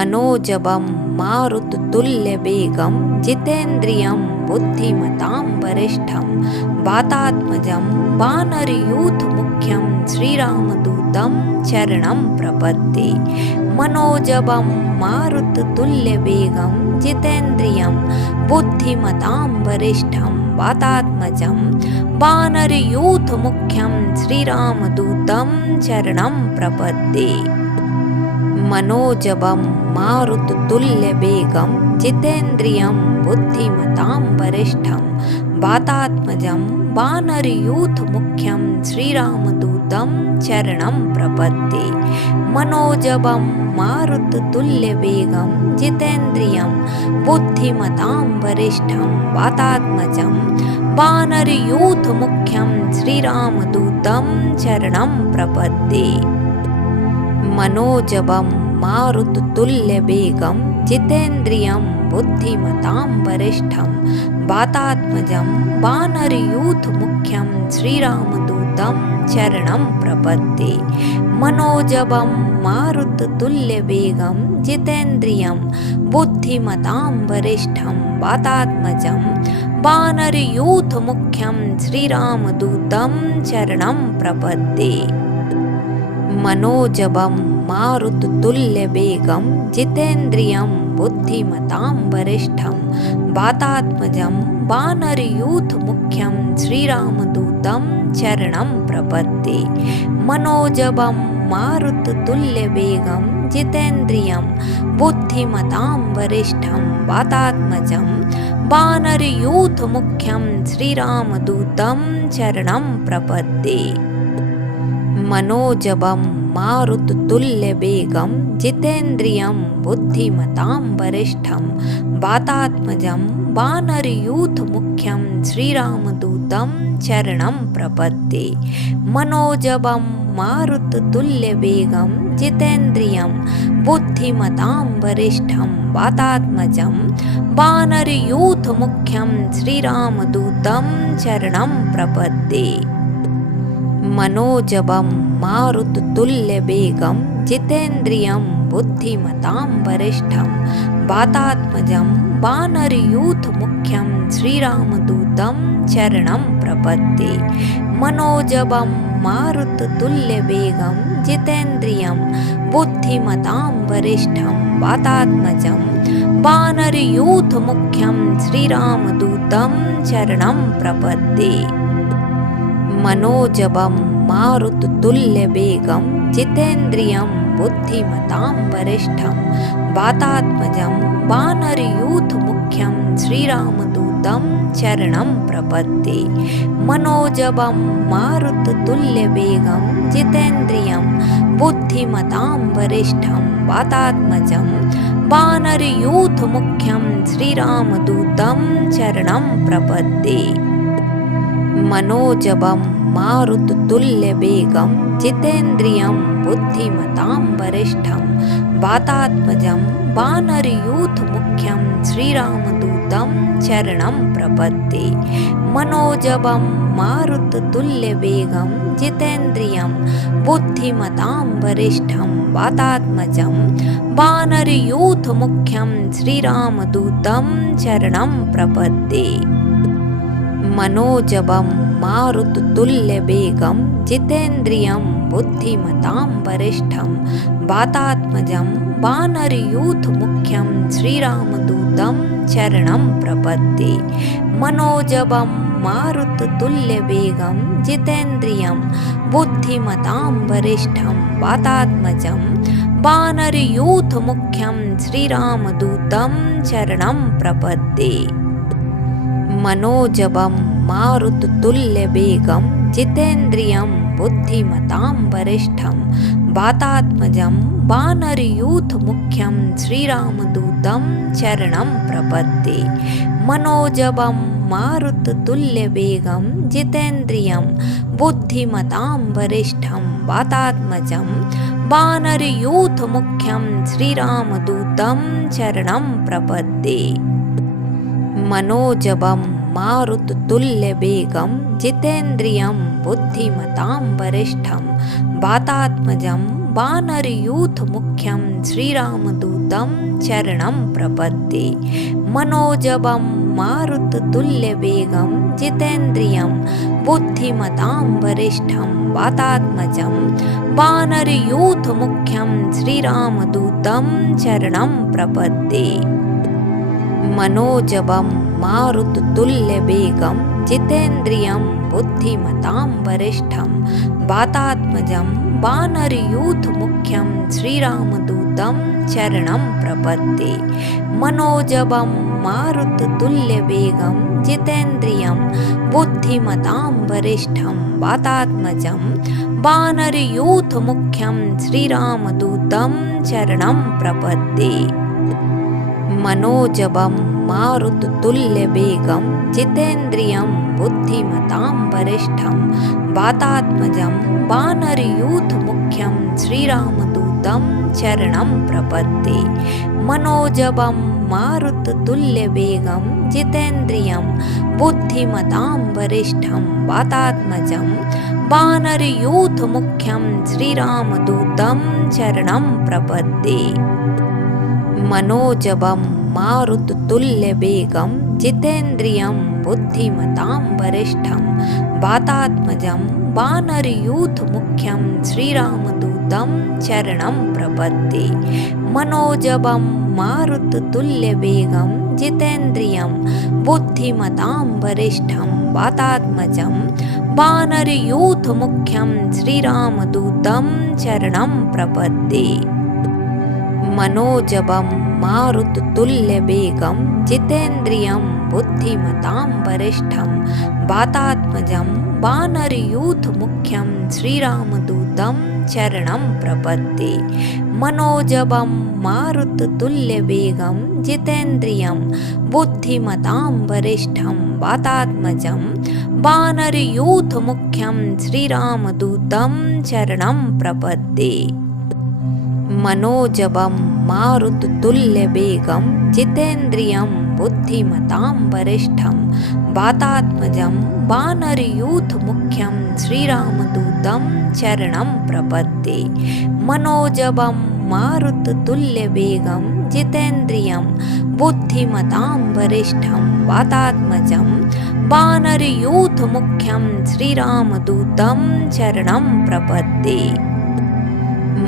मनोजवं मारुततुल्यवेगं जितेन्द्रियं बुद्धिमतां वरिष्ठं वातात्मजं वानरयूथमुख्यं श्रीरामदूतं चरणं प्रपद्ये। मनोजवं मारुततुल्यवेगं जितेन्द्रियं बुद्धिमतां वरिष्ठं वातात्मजं वानरयूथमुख्यं श्रीरामदूतं चरणं प्रपद्ये। मनोजवं मारुततुल्यवेगं जितेन्द्रियं बुद्धिमतां वरिष्ठं वातात्मजं वानरयूथमुख्यं श्रीरामदूतं चरणं प्रपद्ये। मनोजवं मारुततुल्यवेगं जितेन्द्रियं बुद्धिमतां वरिष्ठं वातात्मजं वानरयूथमुख्यं श्रीरामदूतं चरणं प्रपद्ये। मनोजवं मारुततुल्यवेगं जितेन्द्रियं बुद्धिमतां वरिष्ठं वातात्मजं वानरयूथमुख्यं श्रीरामदूतं चरणं प्रपद्ये। मनोजवं मारुततुल्यवेगं जितेन्द्रियं बुद्धिमतां वरिष्ठं वातात्मजं वानरयूथमुख्यं श्रीरामदूतं चरणं प्रपद्ये। मनोजवं मारुततुल्यवेगं जितेन्द्रियं बुद्धिमतां वरिष्ठं वातात्मजं वानरयूथमुख्यं श्रीरामदूतं चरणं प्रपद्ये। मनोजवं मारुततुल्यवेगं जितेन्द्रियं बुद्धिमतां वरिष्ठं वातात्मजं वानरयूथमुख्यं श्रीरामदूतं चरणं प्रपद्ये। मनोजवं मारुततुल्यवेगं जितेन्द्रियं बुद्धिमतां वरिष्ठं वातात्मजं वानरयूथमुख्यं श्रीरामदूतं चरणं प्रपद्ये। मनोजवं मारुततुल्यवेगं जितेन्द्रियं बुद्धिमतां वरिष्ठं वातात्मजं वानरयूथमुख्यं श्रीरामदूतं चरणं प्रपद्ये। मनोजवं मारुततुल्यवेगं जितेन्द्रियं बुद्धिमतां वरिष्ठं वातात्मजं वानरयूथमुख्यं श्रीरामदूतं चरणं प्रपद्ये। मनोजवं मारुततुल्यवेगं जितेन्द्रियं बुद्धिमतां वरिष्ठं वातात्मजं वानरयूथमुख्यं श्रीरामदूतं चरणं प्रपद्ये। मनोजवं मारुततुल्यवेगं जितेन्द्रियं बुद्धिमतां वरिष्ठं वातात्मजं वानरयूथमुख्यं श्रीरामदूतं चरणं प्रपद्ये। मनोजवं मारुततुल्यवेगं जितेन्द्रियं बुद्धिमतां वरिष्ठं वातात्मजं वानरयूथमुख्यं श्रीरामदूतं चरणं प्रपद्ये। मनोजवं मारुततुल्यवेगं जितेन्द्रियं बुद्धिमतां वरिष्ठं वातात्मजं वानरयूथमुख्यं श्रीरामदूतं चरणं प्रपद्ये। मनोजवं मारुततुल्यवेगं जितेन्द्रियं बुद्धिमतां वरिष्ठं वातात्मजं वानरयूथमुख्यं श्रीरामदूतं चरणं प्रपद्ये। मनोजवं मारुततुल्यवेगं जितेन्द्रियं बुद्धिमतां वरिष्ठं वातात्मजं वानरयूथमुख्यं श्रीरामदूतं चरणं प्रपद्ये। मनोजवं मारुततुल्यवेगं जितेन्द्रियं बुद्धिमतां वरिष्ठं वातात्मजं वानरयूथमुख्यं श्रीरामदूतं चरणं प्रपद्ये। मनोजवं मारुततुल्यवेगं जितेन्द्रियं बुद्धिमतां वरिष्ठं वातात्मजं वानरयूथमुख्यं श्रीरामदूतं चरणं प्रपद्ये। मनोजवं मारुततुल्यवेगं जितेन्द्रियं बुद्धिमतां वरिष्ठं वातात्मजं वानरयूथमुख्यं श्रीरामदूतं चरणं प्रपद्ये। मनोजवं मारुततुल्यवेगं जितेन्द्रियं बुद्धिमतां वरिष्ठं वातात्मजं वानरयूथमुख्यं श्रीरामदूतं शरणं प्रपद्ये। मनोजवं मारुततुल्यवेगं जितेन्द्रियं बुद्धिमतां वरिष्ठं वातात्मजं वानरयूथमुख्यं श्रीरामदूतं शरणं प्रपद्ये। मनोजवं मारुततुल्यवेगं जितेन्द्रियं बुद्धिमतां वरिष्ठं वातात्मजं वानरयूथमुख्यं श्रीरामदूतं शरणं प्रपद्ये। मनोजवं मारुततुल्यवेगं जितेन्द्रियं बुद्धिमतां वरिष्ठं वातात्मजं वानरयूथमुख्यं श्रीरामदूतं शरणं प्रपद्ये। मनोजवं मारुततुल्यवेगं जितेन्द्रियं बुद्धिमतां वरिष्ठं वातात्मजं वानरयूथमुख्यं श्रीरामदूतं शरणं प्रपद्ये। मनोजवं मारुततुल्यवेगं जितेन्द्रियं बुद्धिमतां वरिष्ठं वातात्मजं वानरयूथमुख्यं श्रीरामदूतं शरणं प्रपद्ये। मनोजवं मारुततुल्यवेगं जितेन्द्रियं बुद्धिमतां वरिष्ठं वातात्मजं वानरयूथमुख्यं श्रीरामदूतं शरणं प्रपद्ये। मनोजवं मारुततुल्यवेगं जितेन्द्रियं बुद्धिमतां वरिष्ठं वातात्मजं वानरयूथमुख्यं श्रीरामदूतं शरणं प्रपद्ये। मनोजवं मारुततुल्यवेगं जितेन्द्रियं बुद्धिमतां वरिष्ठं वातात्मजं वानरयूथमुख्यं श्रीरामदूतं शरणं प्रपद्ये। मनोजवं मारुततुल्यवेगं जितेन्द्रियं बुद्धिमतां वरिष्ठं वातात्मजं वानरयूथमुख्यं श्रीरामदूतं शरणं प्रपद्ये। मनोजवं मारुततुल्यवेगं जितेन्द्रियं बुद्धिमतां वरिष्ठं वातात्मजं वानरयूथमुख्यं श्रीरामदूतं शरणं प्रपद्ये। मनोजवं मारुततुल्यवेगं जितेन्द्रियं बुद्धिमतां वरिष्ठं वातात्मजं वानरयूथमुख्यं श्रीरामदूतं शरणं प्रपद्ये।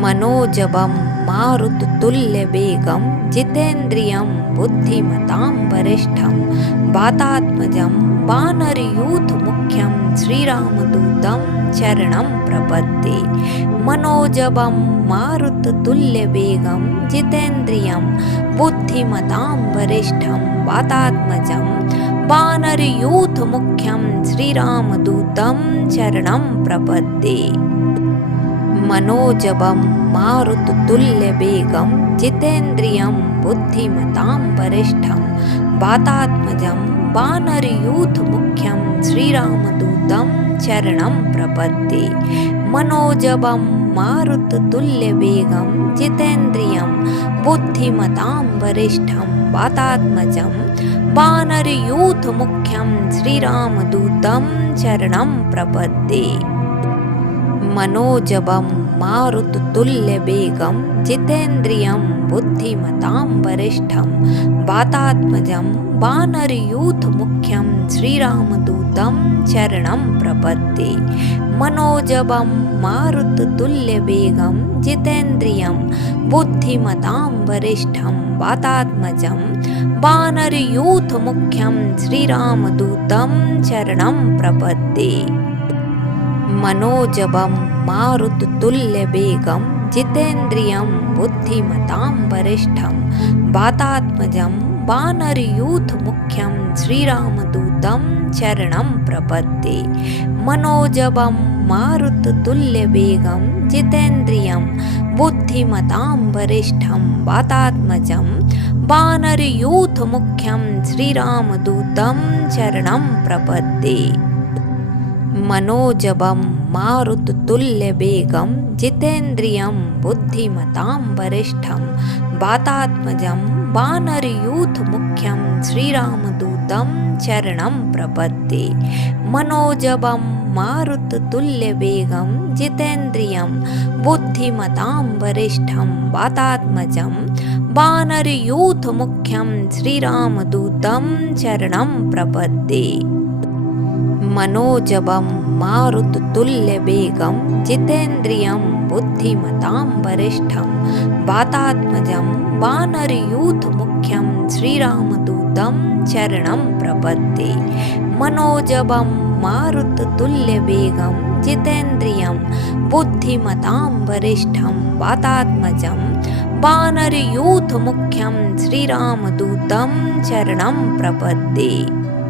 मनोजवं मारुततुल्यवेगं जितेन्द्रियं बुद्धिमतां वरिष्ठं वातात्मजं वानरयूथमुख्यं श्रीरामदूतं शरणं प्रपद्ये। मनोजवं मारुततुल्यवेगं जितेन्द्रियं बुद्धिमतां वरिष्ठं वातात्मजं वानरयूथमुख्यं श्रीरामदूतं शरणं प्रपद्ये। मनोजवं मारुततुल्यवेगं जितेन्द्रियं बुद्धिमतां वरिष्ठं वातात्मजं वानरयूथमुख्यं श्रीरामदूतं शरणं प्रपद्ये। मनोजवं मारुततुल्यवेगं जितेन्द्रियं बुद्धिमतां वरिष्ठं वातात्मजं वानरयूथमुख्यं श्रीरामदूतं शरणं प्रपद्ये। मनोजवं मारुततुल्यवेगं जितेन्द्रियं बुद्धिमतां वरिष्ठं वातात्मजं वानरयूथमुख्यं श्रीरामदूतं शरणं प्रपद्ये। मनोजवं मारुततुल्यवेगं जितेन्द्रियं बुद्धिमतां वरिष्ठं वातात्मजं वानरयूथमुख्यं श्रीरामदूतं शरणं प्रपद्ये। मनोजवं मारुततुल्यवेगं जितेन्द्रियं बुद्धिमतां वरिष्ठं वातात्मजं वानरयूथमुख्यं श्रीरामदूतं शरणं प्रपद्ये। मनोजवं मारुततुल्यवेगं जितेन्द्रियं बुद्धिमतां वरिष्ठं वातात्मजं वानरयूथमुख्यं श्रीरामदूतं शरणं प्रपद्ये। मनोजवं मारुततुल्यवेगं जितेन्द्रियं बुद्धिमतां वरिष्ठं वातात्मजं वानरयूथमुख्यं श्रीरामदूतं शरणं प्रपद्ये। मनोजवं मारुततुल्यवेगं जितेन्द्रियं बुद्धिमतां वरिष्ठं वातात्मजं वानरयूथमुख्यं श्रीरामदूतं शरणं प्रपद्ये। मनोजवं मारुततुल्यवेगं जितेन्द्रियं बुद्धिमतां वरिष्ठं वातात्मजं वानरयूथमुख्यं श्रीरामदूतं शरणं प्रपद्ये। मनोजवं मारुततुल्यवेगं जितेन्द्रियं बुद्धिमतां वरिष्ठं वातात्मजं वानरयूथमुख्यं श्रीरामदूतं शरणं प्रपद्ये।